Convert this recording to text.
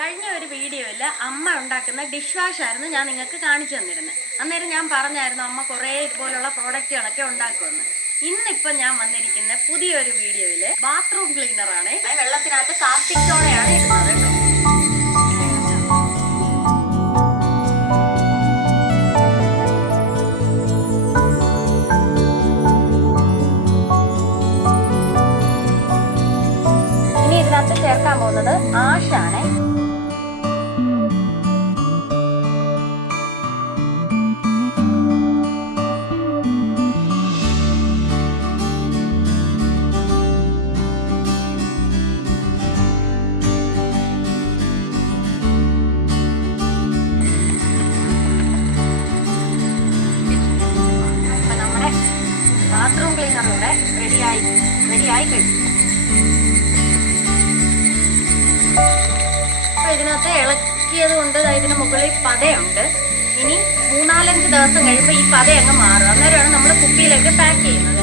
കഴിഞ്ഞ ഒരു വീഡിയോയിൽ അമ്മ ഉണ്ടാക്കുന്ന ഡിഷ് വാഷ് ആയിരുന്നു ഞാൻ നിങ്ങൾക്ക് കാണിച്ചു തന്നിരുന്നത്. അന്നേരം ഞാൻ പറഞ്ഞായിരുന്നു അമ്മ കുറേ ഇതുപോലുള്ള പ്രോഡക്റ്റുകളൊക്കെ ഉണ്ടാക്കുമെന്ന്. ഇന്നിപ്പം ഞാൻ വന്നിരിക്കുന്ന പുതിയൊരു വീഡിയോയിൽ ബാത്റൂം ക്ലീനറാണ്. വെള്ളത്തിനകത്ത് കാസ്റ്റിക് സോഡയാണ് ഇടുന്നത് കേട്ടോ. ഇനി ഇതിനകത്ത് ചേർക്കാൻ പോകുന്നത് ആഷാണ്. ബാത്റൂം ക്ലീനറിലൂടെ റെഡിയായി കഴിഞ്ഞു. അപ്പോൾ ഇതിനകത്ത് ഇളക്കിയത് കൊണ്ട് ഇതിന് മുകളിൽ പതയുണ്ട്. ഇനി 3-4 ദിവസം കഴിയുമ്പോൾ ഈ പത അങ്ങ് മാറും. അന്നേരമാണ് നമ്മൾ കുപ്പിയിലേക്ക് പാക്ക് ചെയ്യുന്നത്.